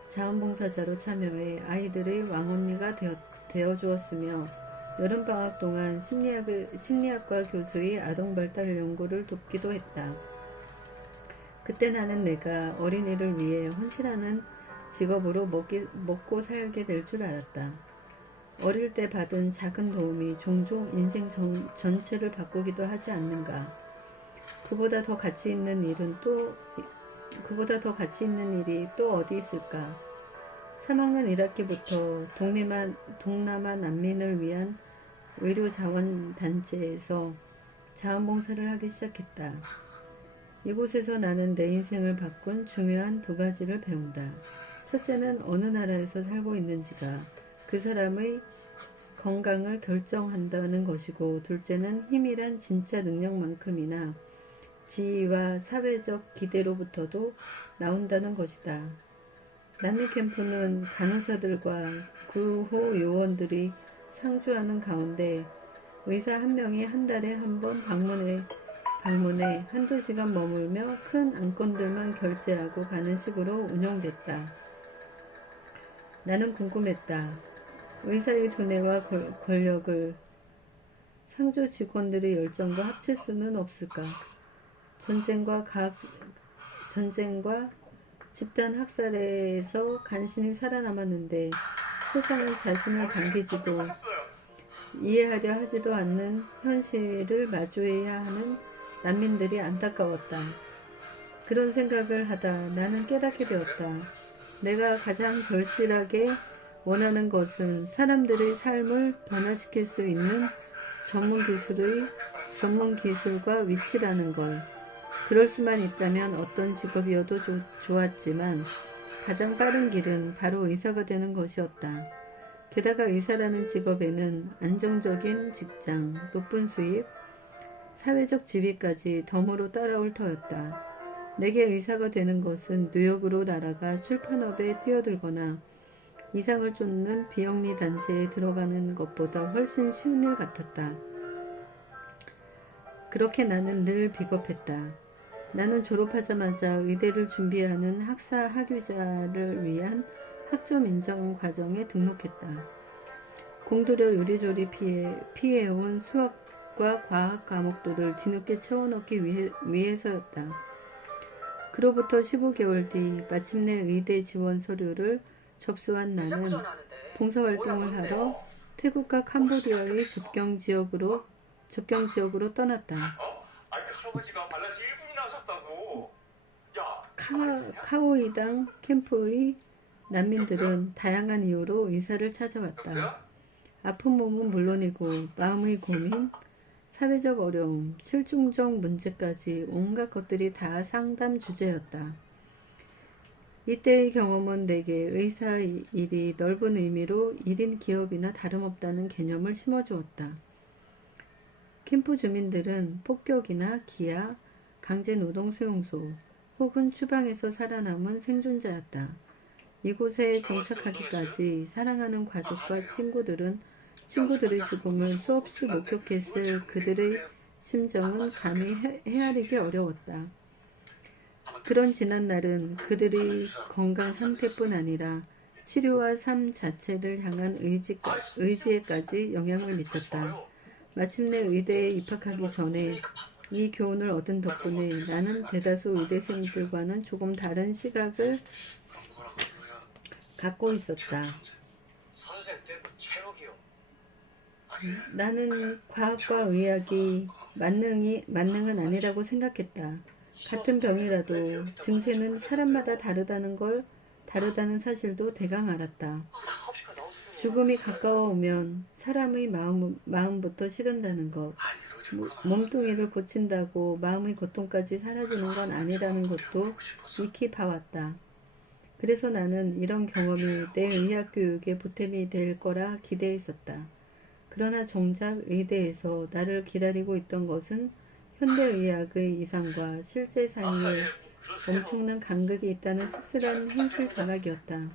자원봉사자로 참여해 아이들의 왕언니가 되어주었으며 여름방학 동안 심리학과 교수의 아동발달 연구를 돕기도 했다. 그때 나는 내가 어린이를 위해 헌신하는 직업으로 먹고 살게 될 줄 알았다. 어릴 때 받은 작은 도움이 종종 인생 전체를 바꾸기도 하지 않는가. 그보다 더 가치 있는 일이 또 어디 있을까. 3학년 1학기부터 동남아 난민을 위한 의료자원단체에서 자원봉사를 하기 시작했다. 이곳에서 나는 내 인생을 바꾼 중요한 2가지를 배운다. 첫째는 어느 나라에서 살고 있는지가 그 사람의 건강을 결정한다는 것이고, 둘째는 힘이란 진짜 능력만큼이나 지위와 사회적 기대로부터도 나온다는 것이다. 난민 캠프는 간호사들과 구호 요원들이 상주하는 가운데 의사 한 명이 한 달에 한 번 방문해 한두 시간 머물며 큰 안건들만 결제하고 가는 식으로 운영됐다. 나는 궁금했다. 의사의 두뇌와 권력을 상주 직원들의 열정과 합칠 수는 없을까? 전쟁과 집단 학살에서 간신히 살아남았는데 세상은 자신을 반기지도 이해하려 하지도 않는 현실을 마주해야 하는 난민들이 안타까웠다. 그런 생각을 하다 나는 깨닫게 되었다. 내가 가장 절실하게 원하는 것은 사람들의 삶을 변화시킬 수 있는 전문 기술과 위치라는 걸. 그럴 수만 있다면 어떤 직업이어도 좋았지만 가장 빠른 길은 바로 의사가 되는 것이었다. 게다가 의사라는 직업에는 안정적인 직장, 높은 수입, 사회적 지위까지 덤으로 따라올 터였다. 내게 의사가 되는 것은 뉴욕으로 날아가 출판업에 뛰어들거나 이상을 쫓는 비영리 단체에 들어가는 것보다 훨씬 쉬운 일 같았다. 그렇게 나는 늘 비겁했다. 나는 졸업하자마자 의대를 준비하는 학위자를 위한 학점 인정 과정에 등록했다. 공들여 요리조리 피해온 수학과 과학 과목들을 뒤늦게 채워넣기 위해서였다. 그로부터 15개월 뒤 마침내 의대 지원 서류를 접수한 나는 봉사활동을 하러 태국과 캄보디아의 접경 지역으로 떠났다. 그 할아버지가 발라서 1분이나 하셨다고. 야, 카오이당 캠프의 난민들은 다양한 이유로 의사를 찾아왔다. 아픈 몸은 물론이고 마음의 고민, 사회적 어려움, 실종적 문제까지 온갖 것들이 다 상담 주제였다. 이때의 경험은 내게 의사 일이 넓은 의미로 1인 기업이나 다름없다는 개념을 심어주었다. 캠프 주민들은 폭격이나 기아, 강제노동 수용소 혹은 추방에서 살아남은 생존자였다. 이곳에 정착하기까지 사랑하는 가족과 친구들의 죽음을 수없이 목격했을 그들의 심정은 감히 헤아리기 어려웠다. 그런 지난날은 그들의 건강 상태뿐 아니라 치료와 삶 자체를 향한 의지에까지 영향을 미쳤다. 마침내 의대에 입학하기 전에 이 교훈을 얻은 덕분에 나는 대다수 의대생들과는 조금 다른 시각을 갖고 있었다. 선생 떼고 체력이요. 나는 과학과 의학이 만능은 아니라고 생각했다. 같은 병이라도 증세는 사람마다 다르다는 사실도 대강 알았다. 죽음이 가까워 오면 사람의 마음부터 시든다는 것, 몸뚱이를 고친다고 마음의 고통까지 사라지는 건 아니라는 것도 익히 봐왔다. 그래서 나는 이런 경험이 내 의학 교육에 보탬이 될 거라 기대했었다. 그러나 정작 의대에서 나를 기다리고 있던 것은 현대의학의 이상과 실제 사이에 엄청난 간극이 있다는 씁쓸한 현실 자각이었다.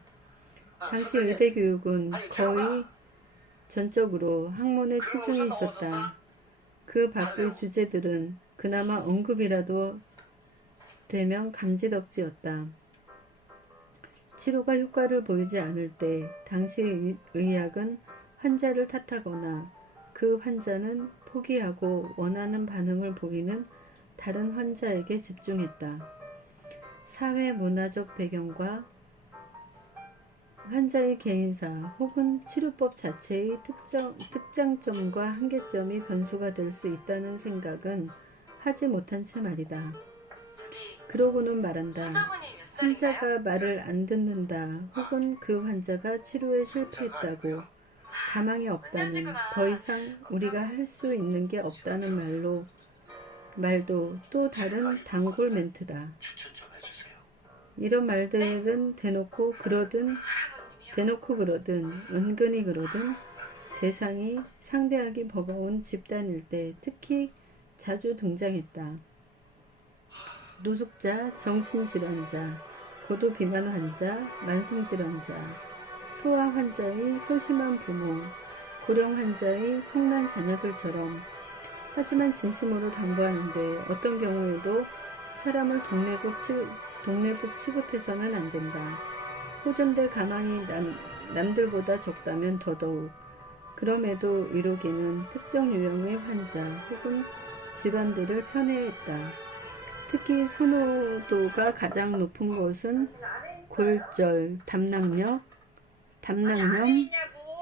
당시 의대 교육은 거의 전적으로 학문에 치중해 있었다. 그 밖의 주제들은 그나마 언급이라도 되면 감지덕지였다. 치료가 효과를 보이지 않을 때 당시 의학은 환자를 탓하거나 그 환자는 포기하고 원하는 반응을 보이는 다른 환자에게 집중했다. 사회 문화적 배경과 환자의 개인사 혹은 치료법 자체의 특장점과 한계점이 변수가 될 수 있다는 생각은 하지 못한 채 말이다. 그러고는 말한다. 환자가 말을 안 듣는다 혹은 그 환자가 치료에 실패했다고 가망이 없다는 더 이상 우리가 할 수 있는 게 없다는 말도 또 다른 단골 멘트다. 이런 말들은 대놓고 그러든 은근히 그러든 대상이 상대하기 버거운 집단일 때 특히 자주 등장했다. 노숙자, 정신질환자, 고도비만 환자, 만성질환자, 소아 환자의 소심한 부모, 고령 환자의 성난 자녀들처럼. 하지만 진심으로 당부하는데 어떤 경우에도 사람을 동네북 취급해서는 안 된다. 호전될 가망이 남들보다 적다면 더더욱. 그럼에도 의료계는 특정 유형의 환자 혹은 질환들을 편애했다. 특히 선호도가 가장 높은 것은 골절, 담낭염,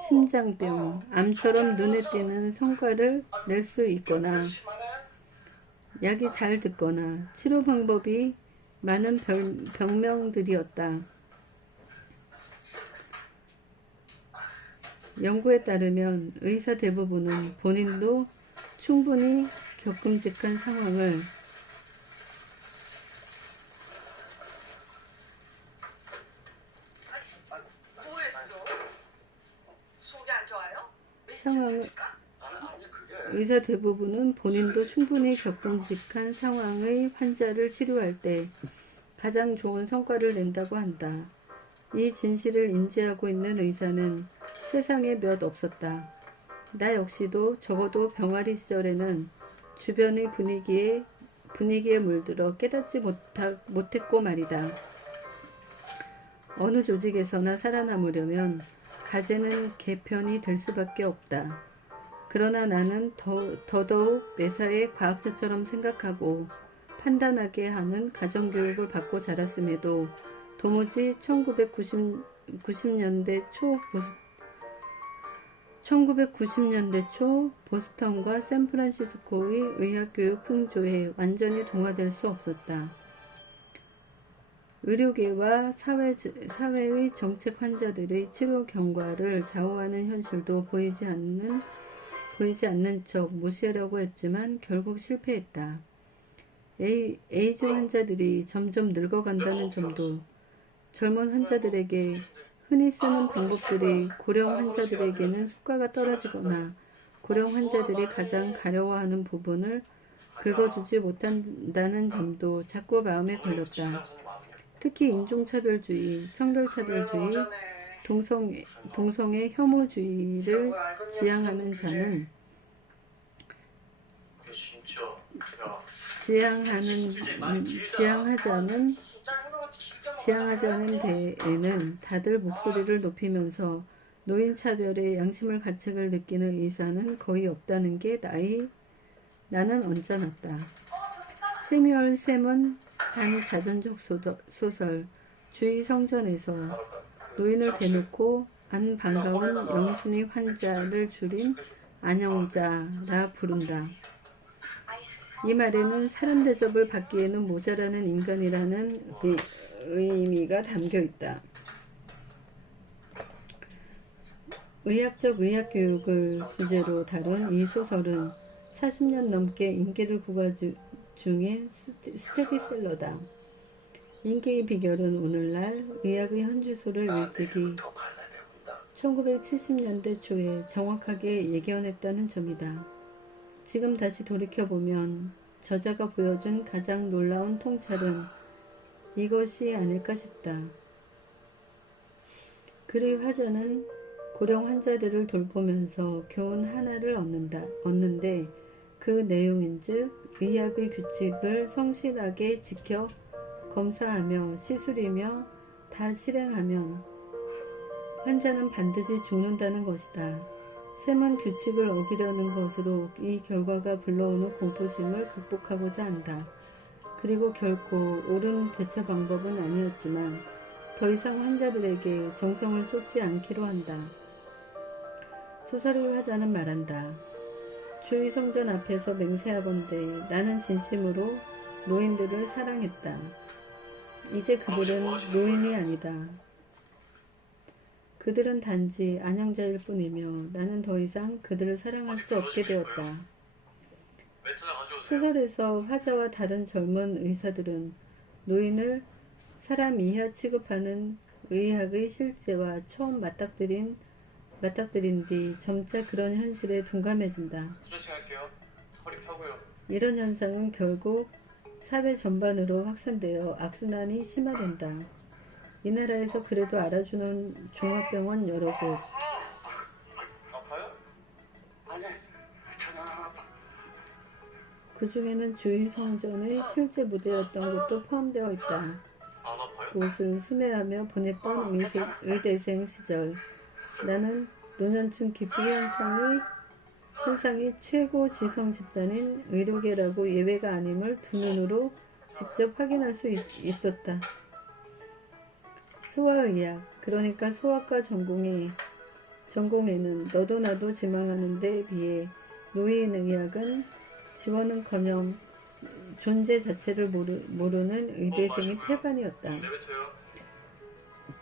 심장병, 암처럼 눈에 띄는 성과를 낼 수 있거나 약이 잘 듣거나 치료 방법이 많은 병명들이었다. 연구에 따르면 의사 대부분은 본인도 충분히 겪음직한 상황을 의사 대부분은 본인도 충분히 겪음직한 상황의 환자를 치료할 때 가장 좋은 성과를 낸다고 한다. 이 진실을 인지하고 있는 의사는 세상에 몇 없었다. 나 역시도 적어도 병아리 시절에는 주변의 분위기에 물들어 깨닫지 못했고 말이다. 어느 조직에서나 살아남으려면 가제는 개편이 될 수밖에 없다. 그러나 나는 더더욱 매사에 과학자처럼 생각하고 판단하게 하는 가정교육을 받고 자랐음에도 도무지 1990년대 초 보스턴과 샌프란시스코의 의학교육 풍조에 완전히 동화될 수 없었다. 의료계와 사회의 정책 환자들의 치료 경과를 좌우하는 현실도 보이지 않는 척 무시하려고 했지만 결국 실패했다. 에이즈 환자들이 점점 늙어간다는 점도, 젊은 환자들에게 흔히 쓰는 방법들이 고령 환자들에게는 효과가 떨어지거나 고령 환자들이 가장 가려워하는 부분을 긁어주지 못한다는 점도 자꾸 마음에 걸렸다. 특히 인종차별주의, 성별차별주의, 동성애 혐오주의를 지향하는 자는 그게 진짜 야 지향하지 않은 데에는 다들 목소리를 높이면서 노인차별의 양심을 가책을 느끼는 의사는 거의 없다는 게 나는 언짢았다. 세뮤얼 샘은 한 자전적 소설 주의 성전에서 노인을 대놓고 안 반가운 영순위 환자를 줄인 안영자라 부른다. 이 말에는 사람 대접을 받기에는 모자라는 인간이라는 의미가 담겨 있다. 의학적 의학교육을 주제로 다룬 이 소설은 40년 넘게 인기를 구가 중인 스테디셀러다. 인기의 비결은 오늘날 의학의 현주소를 일찍이 1970년대 초에 정확하게 예견했다는 점이다. 지금 다시 돌이켜보면 저자가 보여준 가장 놀라운 통찰은 이것이 아닐까 싶다. 그리 화자는 고령 환자들을 돌보면서 교훈 하나를 얻는데 그 내용인즉 의학의 규칙을 성실하게 지켜 검사하며 시술이며 다 실행하면 환자는 반드시 죽는다는 것이다. 샘은 규칙을 어기려는 것으로 이 결과가 불러오는 공포심을 극복하고자 한다. 그리고 결코 옳은 대처 방법은 아니었지만 더 이상 환자들에게 정성을 쏟지 않기로 한다. 소설의 화자는 말한다. 주의 성전 앞에서 맹세하건대 나는 진심으로 노인들을 사랑했다. 이제 그들은 노인이 아니다. 그들은 단지 안영자일 뿐이며 나는 더 이상 그들을 사랑할 수 없게 되었다. 소설에서 화자와 다른 젊은 의사들은 노인을 사람 이하 취급하는 의학의 실제와 처음 맞닥뜨린 뒤 점차 그런 현실에 둔감해진다. 스트레칭 할게요. 허리 펴고요. 이런 현상은 결국 사회 전반으로 확산되어 악순환이 심화된다. 이 나라에서 그래도 알아주는 종합병원 여러 곳, 아파요? 아니, 전혀 안 아파. 그 중에는 주의 성전의 실제 무대였던 곳도 포함되어 있다. 안 아파요? 옷을 순회하며 보냈던 의대생 시절, 나는 노년층 기피 현상이 최고 지성 집단인 의료계라고 예외가 아님을 두 눈으로 직접 확인할 수 있었다. 소아의학, 그러니까 소아과 전공에는 너도 나도 지망하는 데 비해 노인의학은 지원은커녕 존재 자체를 모르는 의대생이 태반이었다. 내뱉어요.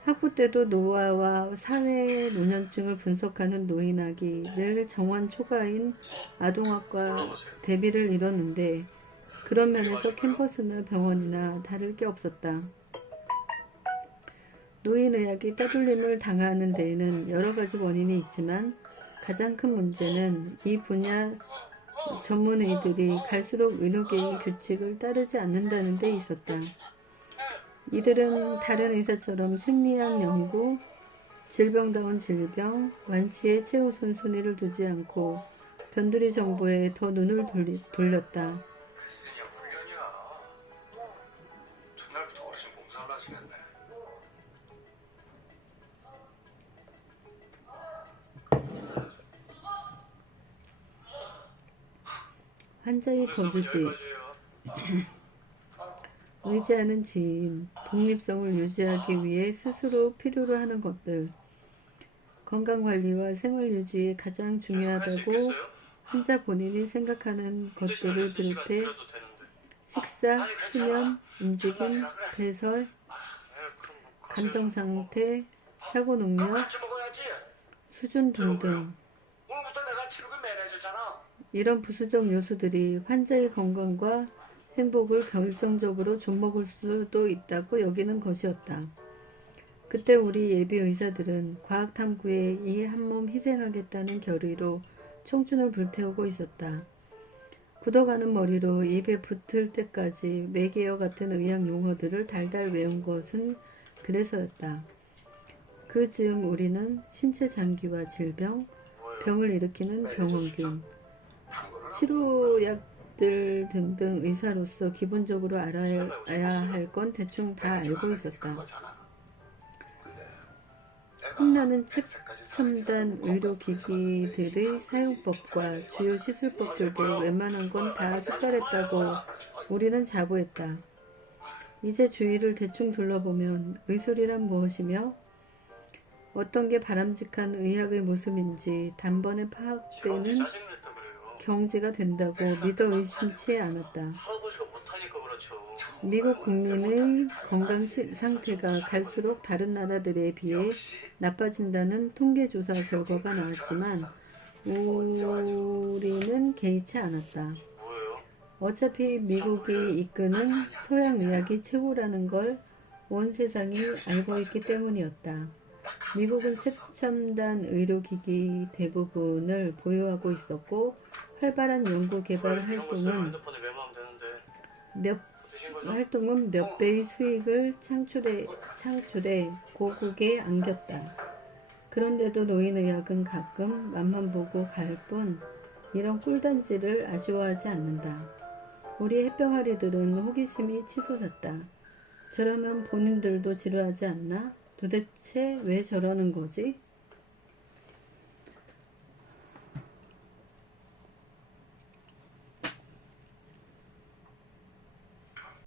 학부 때도 노화와 사회의 노년층을 분석하는 노인학이 늘 정원 초과인 아동학과 대비를 이뤘는데 그런 면에서 캠퍼스나 병원이나 다를 게 없었다. 노인의학이 따돌림을 당하는 데에는 여러 가지 원인이 있지만 가장 큰 문제는 이 분야 전문의들이 갈수록 의료계의 규칙을 따르지 않는다는 데 있었다. 이들은 다른 의사처럼 생리학 연구, 질병다운 질병, 완치에 최우선순위를 두지 않고 변두리 정보에 더 눈을 돌렸다. 레슨이야 훈련이야. 첫날부터 어르신 몸살을 하시겠네. 환자의 거주지, 의지하는 지인, 독립성을 유지하기 위해 스스로 필요로 하는 것들, 건강관리와 생활유지에 가장 중요하다고 환자 본인이 생각하는 것들을 비롯해 식사, 수면, 움직임, 배설, 감정상태, 사고능력, 같이 먹어야지. 수준 등등 오늘부터 내가 체육을 매니저잖아. 이런 부수적 요소들이 환자의 건강과 행복을 결정적으로 좀먹을 수도 있다고 여기는 것이었다. 그때 우리 예비 의사들은 과학 탐구에 이 한 몸 희생하겠다는 결의로 청춘을 불태우고 있었다. 굳어가는 머리로 입에 붙을 때까지 매개어 같은 의학 용어들을 달달 외운 것은 그래서였다. 그 즈음 우리는 신체 장기와 질병, 뭐예요? 병을 일으키는 병원균, 당구를 치료약들 등등 의사로서 기본적으로 알아야 할 건 대충 다 알고 있었다. 그거잖아. 근데 내가 험나는 100세까지 최첨단 살기로 의료기기들의 사용법과 주요 시술법들도 웬만한 건 다 숙달했다고 우리는 자부했다. 이제 주위를 대충 둘러보면 의술이란 무엇이며 어떤 게 바람직한 의학의 모습인지 단번에 지금 파악되는 짜증냈다 그래요. 경지가 된다고 믿어 의심치 않았다. 할아버지가 못하니까 그렇죠. 미국 국민의 건강 상태가 갈수록 다른 나라들에 비해 나빠진다는 통계조사 결과가 나왔지만 우리는 개의치 않았다. 뭐예요? 어차피 미국이 이끄는 서양의학이 최고라는 걸 온 세상이 알고 있기 때문이었다. 미국은 최첨단 의료기기 대부분을 보유하고 있었고 활발한 연구개발 이런 거 쓰면 핸드폰에 메모하면 되는데 드신 거죠? 몇 배의 수익을 창출해 고국에 안겼다. 그런데도 노인의학은 가끔 맘만 보고 갈 뿐 이런 꿀단지를 아쉬워하지 않는다. 우리 햇병아리들은 호기심이 치솟았다. 저러면 본인들도 지루하지 않나? 도대체 왜 저러는 거지?